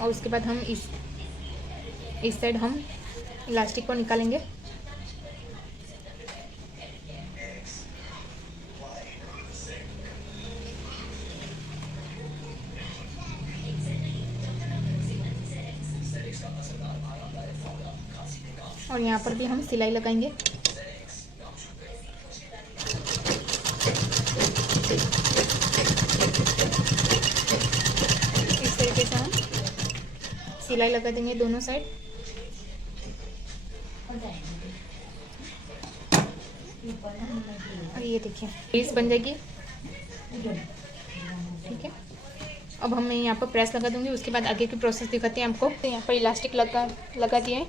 और उसके बाद हम इस साइड हम इलास्टिक को निकालेंगे। और यहाँ पर भी हम सिलाई लगाएंगे। इस तरीके से हम सिलाई लगा देंगे दोनों साइड। और ये देखिए पीस बन जाएगी, ठीक है। अब हम यहाँ पर प्रेस लगा दूंगी। उसके बाद आगे की प्रोसेस दिखाते हैं आपको। तो यहाँ पर इलास्टिक लगा दिए हैं।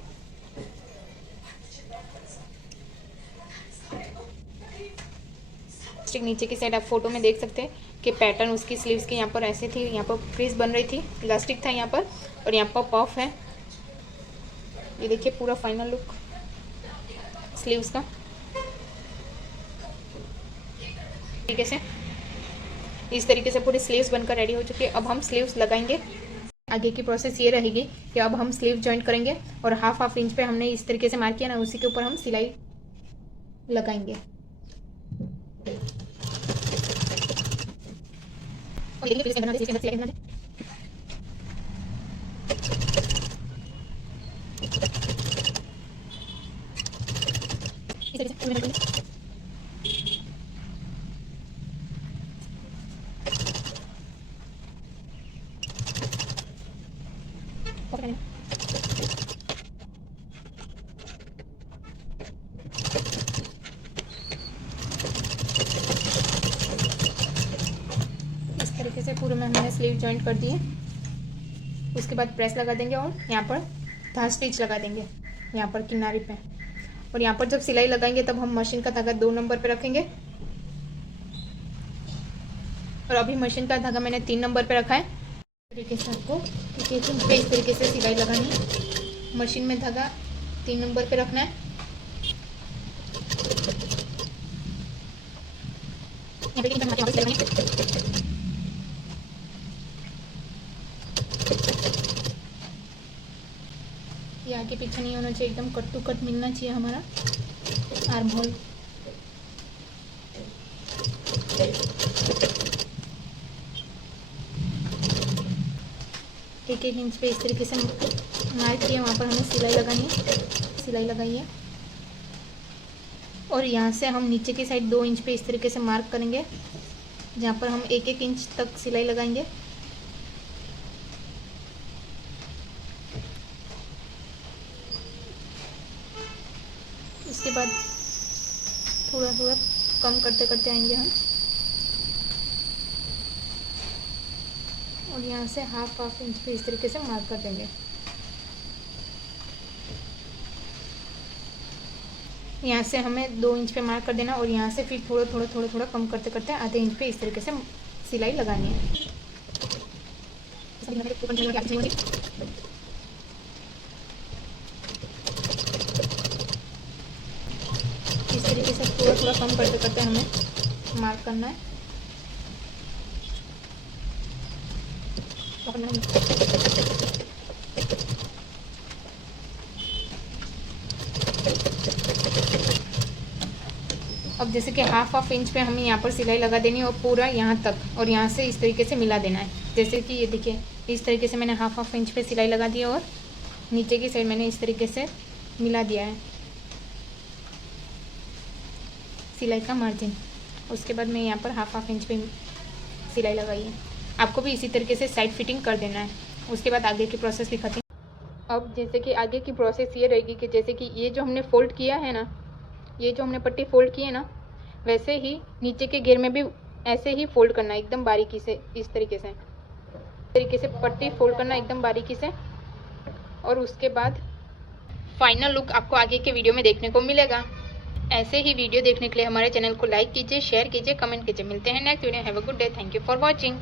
नीचे की साइड आप फोटो में देख सकते हैं कि पैटर्न उसकी स्लीव्स की यहाँ पर ऐसे थी, यहाँ पर फ्रीज बन रही थी, इलास्टिक था यहाँ पर, और यहाँ पर पफ है। ये देखिए पूरा फाइनल लुक स्लीव्स का। तरीके से इस तरीके से पूरी स्लीव्स बनकर रेडी हो चुकी है। अब हम स्लीव्स लगाएंगे। आगे की प्रोसेस ये रहेगी कि अब हम स्लीव जॉइंट करेंगे, और हाफ इंच पे हमने इस तरीके से मार्क किया ना, उसी के ऊपर हम सिलाई लगाएंगे। तरीके से पूरे में हमने स्लीव जॉइंट कर दिए। उसके बाद प्रेस लगा देंगे और यहाँ पर धागा स्टिच लगा देंगे यहाँ पर किनारे पे। और यहाँ पर जब सिलाई लगाएंगे तब हम मशीन का धागा 2 नंबर पे रखेंगे। और अभी मशीन का धागा मैंने 3 नंबर पे रखा है। इस तरीके से आपको इस तरीके से सिलाई लगानी है। मशीन में धागा 3 नंबर पे रखना है। ये आगे पीछे नहीं होना चाहिए, एकदम कट टू कट मिलना चाहिए हमारा आर्म होल। एक इंच पे इस तरीके से मार्क किया, वहाँ पर हमें सिलाई लगानी है। सिलाई लगाइए और यहाँ से हम नीचे की साइड 2 इंच पे इस तरीके से मार्क करेंगे, जहाँ पर हम 1-1 इंच तक सिलाई लगाएंगे। इसके बाद थोड़ा थोड़ा कम करते करते आएंगे हम और यहाँ से हाफ इंच पे इस तरीके से मार्क कर देंगे। यहाँ से हमें 2 इंच पे मार्क कर देना और यहाँ से फिर थोड़ा थोड़ा कम करते करते आधे इंच पे इस तरीके से सिलाई लगानी है। इस तरीके से थोड़ा कम करते करते हमें मार्क करना है। अब जैसे कि हाफ इंच पे हमें यहाँ पर सिलाई लगा देनी है और पूरा यहाँ तक, और यहाँ से इस तरीके से मिला देना है। जैसे कि ये देखिए, इस तरीके से मैंने हाफ इंच पे सिलाई लगा दी और नीचे की साइड मैंने इस तरीके से मिला दिया है सिलाई का मार्जिन। उसके बाद मैं यहाँ पर हाफ इंच पे सिलाई लगाई है। आपको भी इसी तरीके से साइड फिटिंग कर देना है। उसके बाद आगे की प्रोसेस दिखाती हूँ। अब जैसे कि आगे की प्रोसेस ये रहेगी कि जैसे कि ये जो हमने फोल्ड किया है ना, ये जो हमने पट्टी फोल्ड की है ना, वैसे ही नीचे के घेर में भी ऐसे ही फोल्ड करना है, एकदम बारीकी से। इस तरीके से पट्टी फोल्ड करना एकदम बारीकी से। और उसके बाद फाइनल लुक आपको आगे के वीडियो में देखने को मिलेगा। ऐसे ही वीडियो देखने के लिए हमारे चैनल को लाइक कीजिए, शेयर कीजिए, कमेंट कीजिए। मिलते हैं next video. Have a good day. Thank you for watching.